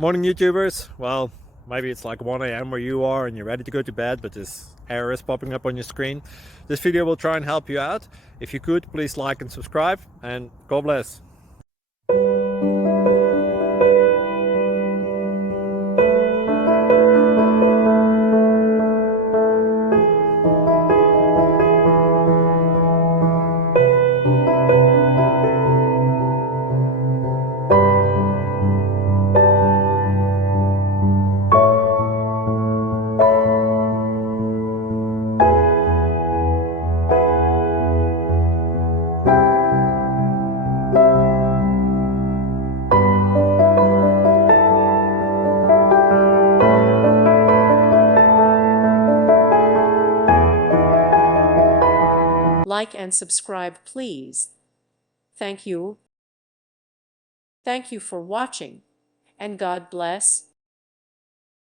Morning YouTubers. Well, maybe it's like 1 a.m. where you are and you're ready to go to bed, but this error is popping up on your screen. This video will try and help you out. If you could, please like and subscribe, and God bless. Like and subscribe, please. Thank you. Thank you for watching, and God bless.